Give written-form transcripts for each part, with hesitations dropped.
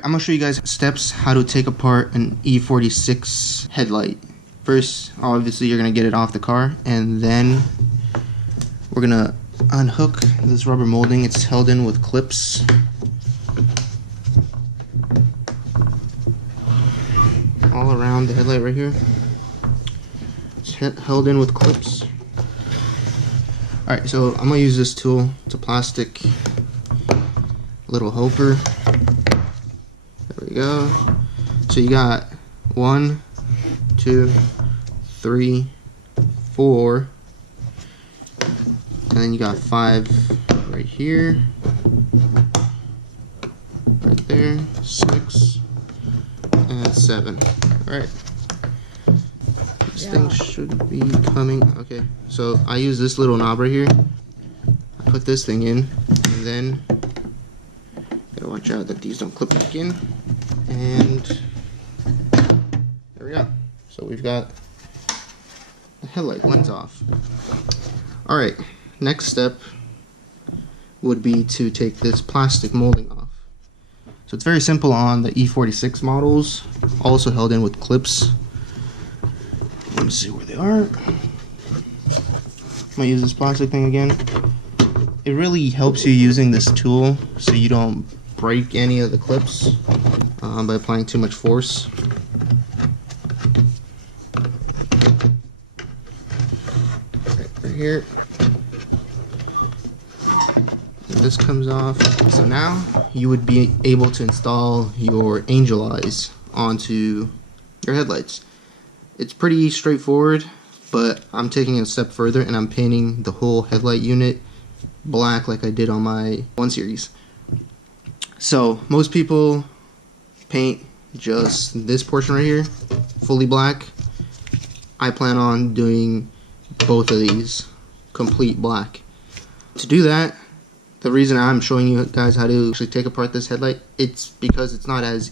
Alright, I'm going to show you guys steps how to take apart an e46 headlight. First, obviously you're going to get it off the car, and then we're going to unhook this rubber molding. It's held in with clips. All around the headlight right here. It's held in with clips. Alright, so I'm going to use this tool. It's a plastic little helper. There we go. So you got 1, 2, 3, 4, and then you got 5 right here, right there, 6, and 7. Alright. This thing should be coming. Okay, so I use this little knob right here. I put this thing in, and then gotta watch out that these don't clip back in. And there we go. So we've got the headlight lens off. Alright, next step would be to take this plastic molding off. So it's very simple on the e46 models, also held in with clips. Let me see where they are. I'm gonna use this plastic thing again. It really helps you using this tool so you don't break any of the clips by applying too much force. Right here. And this comes off. So now you would be able to install your angel eyes onto your headlights. It's pretty straightforward, but I'm taking it a step further and I'm painting the whole headlight unit black like I did on my 1 Series. So most people paint just this portion right here fully black. I plan on doing both of these complete black. To do that, the reason I'm showing you guys how to actually take apart this headlight, it's because it's not as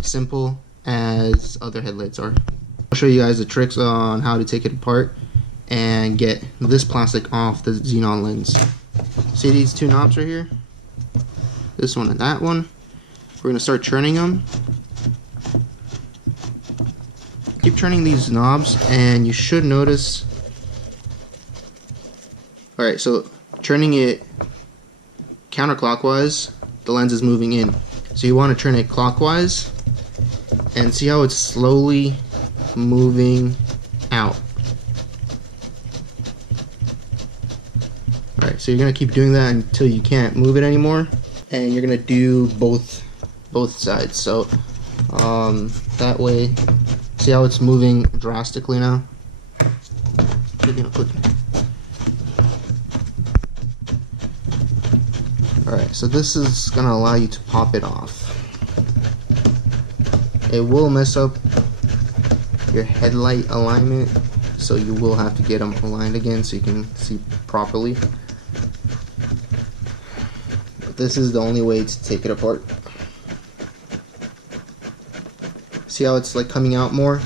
simple as other headlights are. I'll show you guys the tricks on how to take it apart and get this plastic off the xenon lens. See these 2 knobs right here? This one and that one. We're going to start turning them. Keep turning these knobs and you should notice. Alright, so turning it counterclockwise, the lens is moving in. So you want to turn it clockwise and see how it's slowly moving out. Alright, so you're going to keep doing that until you can't move it anymore. And you're going to do both sides. So that way, see how it's moving drastically now? Alright, so this is going to allow you to pop it off. It will mess up your headlight alignment, so you will have to get them aligned again so you can see properly. But this is the only way to take it apart. See how it's like coming out more?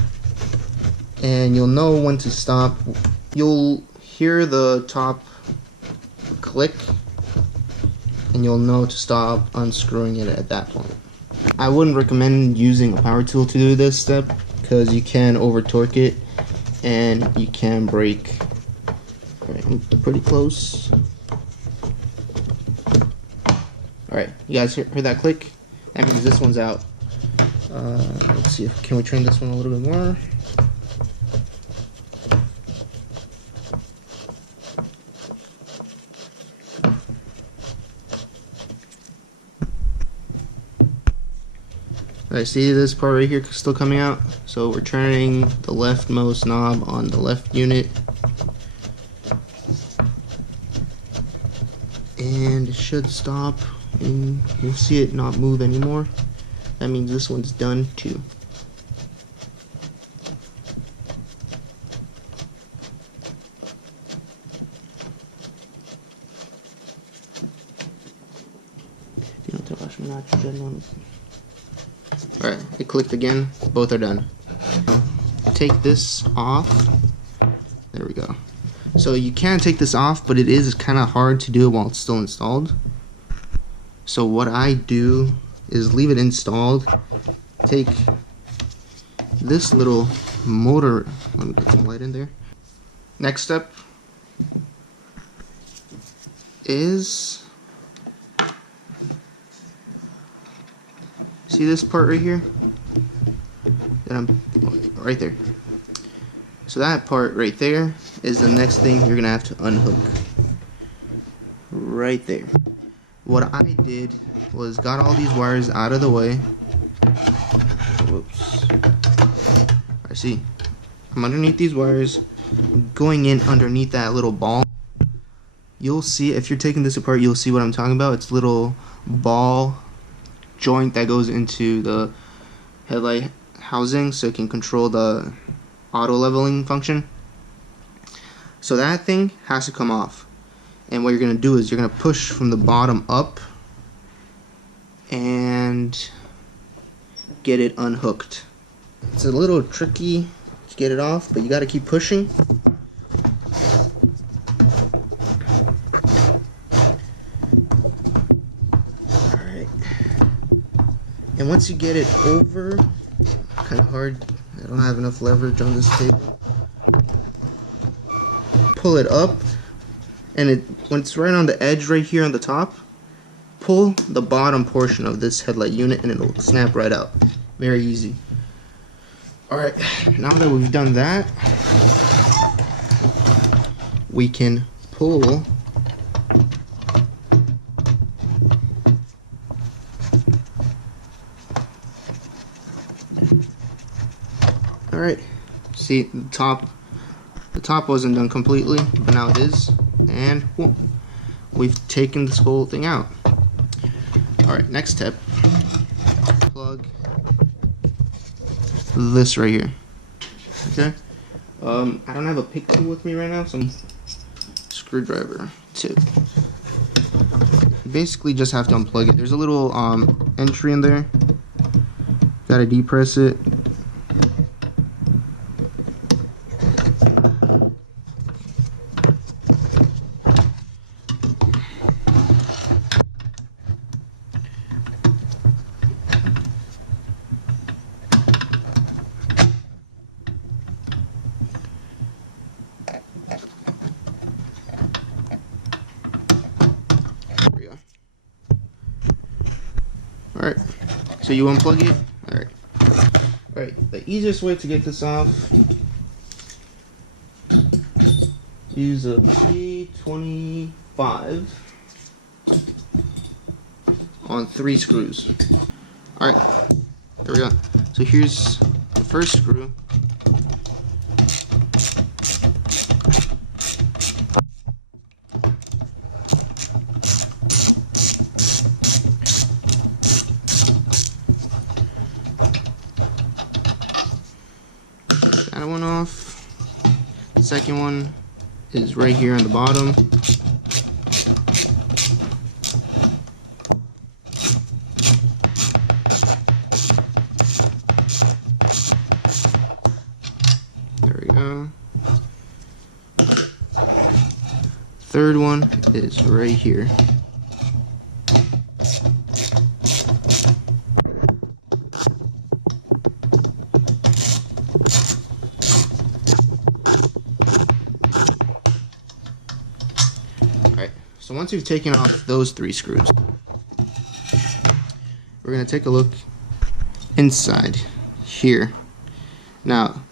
And you'll know when to stop. You'll hear the top click and you'll know to stop unscrewing it at that point. I wouldn't recommend using a power tool to do this step because you can over torque it and you can break. Alright, pretty close. Alright, you guys heard that click? That means this one's out. Let's see, can we turn this one a little bit more? Alright, see this part right here still coming out? So we're turning the leftmost knob on the left unit. And it should stop and you'll see it not move anymore. That means this one's done too. Alright, it clicked again. Both are done. Take this off. There we go. So you can take this off, but it is kind of hard to do it while it's still installed. So what I do is leave it installed. Take this little motor, let me get some light in there. Next step is, see this part right here? That I'm right there. So that part right there is the next thing you're gonna have to unhook. Right there. What I did was got all these wires out of the way. Whoops. I see. I'm underneath these wires, going in underneath that little ball. You'll see, if you're taking this apart, you'll see what I'm talking about. It's a little ball joint that goes into the headlight housing so it can control the auto leveling function. So that thing has to come off. And what you're going to do is you're going to push from the bottom up and get it unhooked. It's a little tricky to get it off, but you got to keep pushing. Alright. And once you get it over, kind of hard, I don't have enough leverage on this table. Pull it up, and when it's right on the edge right here on the top, pull the bottom portion of this headlight unit and it'll snap right out. Very easy. Alright, now that we've done that, we can pull alright, see the top wasn't done completely, but now it is, and whoop, we've taken this whole thing out. Alright, next step, plug this right here. Okay, I don't have a pick tool with me right now, so screwdriver tip. You basically just have to unplug it. There's a little entry in there, gotta depress it. Alright, so you unplug it. Alright, the easiest way to get this off, use a P25 on 3 screws. Alright, there we go. So here's the first screw. That one off. The second one is right here on the bottom. There we go. Third one is right here. So once you've taken off those 3 screws, we're going to take a look inside here. Now,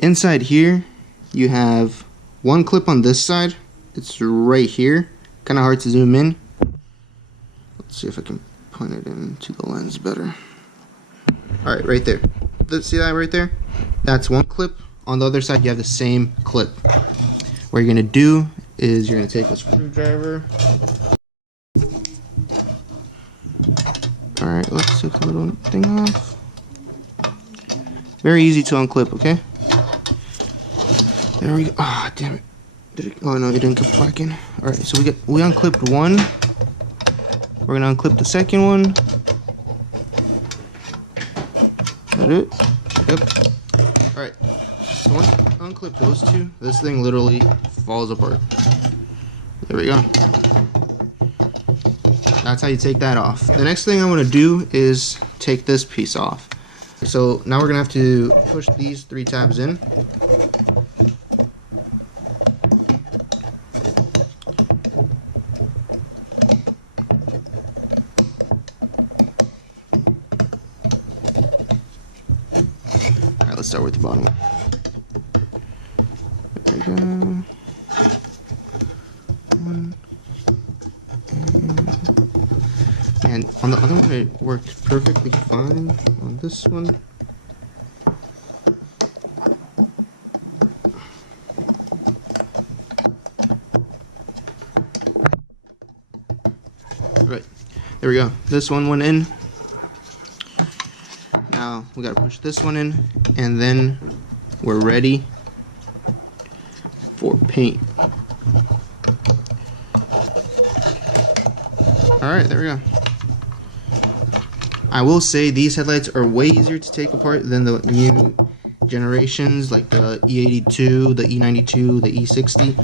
inside here, you have one clip on this side. It's right here. Kind of hard to zoom in. Let's see if I can point it into the lens better. Alright, right there. See that right there? That's one clip. On the other side, you have the same clip. What you're going to do is you're going to take a screwdriver. Alright, let's take the little thing off. Very easy to unclip, okay? There we go. Ah, damn it. Oh no, it didn't get back in. Alright, so we unclipped one. We're going to unclip the second one. That it? Yep. Alright, so once you unclip those two, this thing literally falls apart. There we go. that's how you take that off. The next thing I want to do is take this piece off. So now we're gonna have to push these 3 tabs in. Alright, let's start with the bottom one. There we go. And on the other one it worked perfectly fine. On this one, right, there we go. This one went in. Now we gotta push this one in, and then we're ready for paint. Alright, there we go. I will say these headlights are way easier to take apart than the new generations like the E82, the E92, the E60,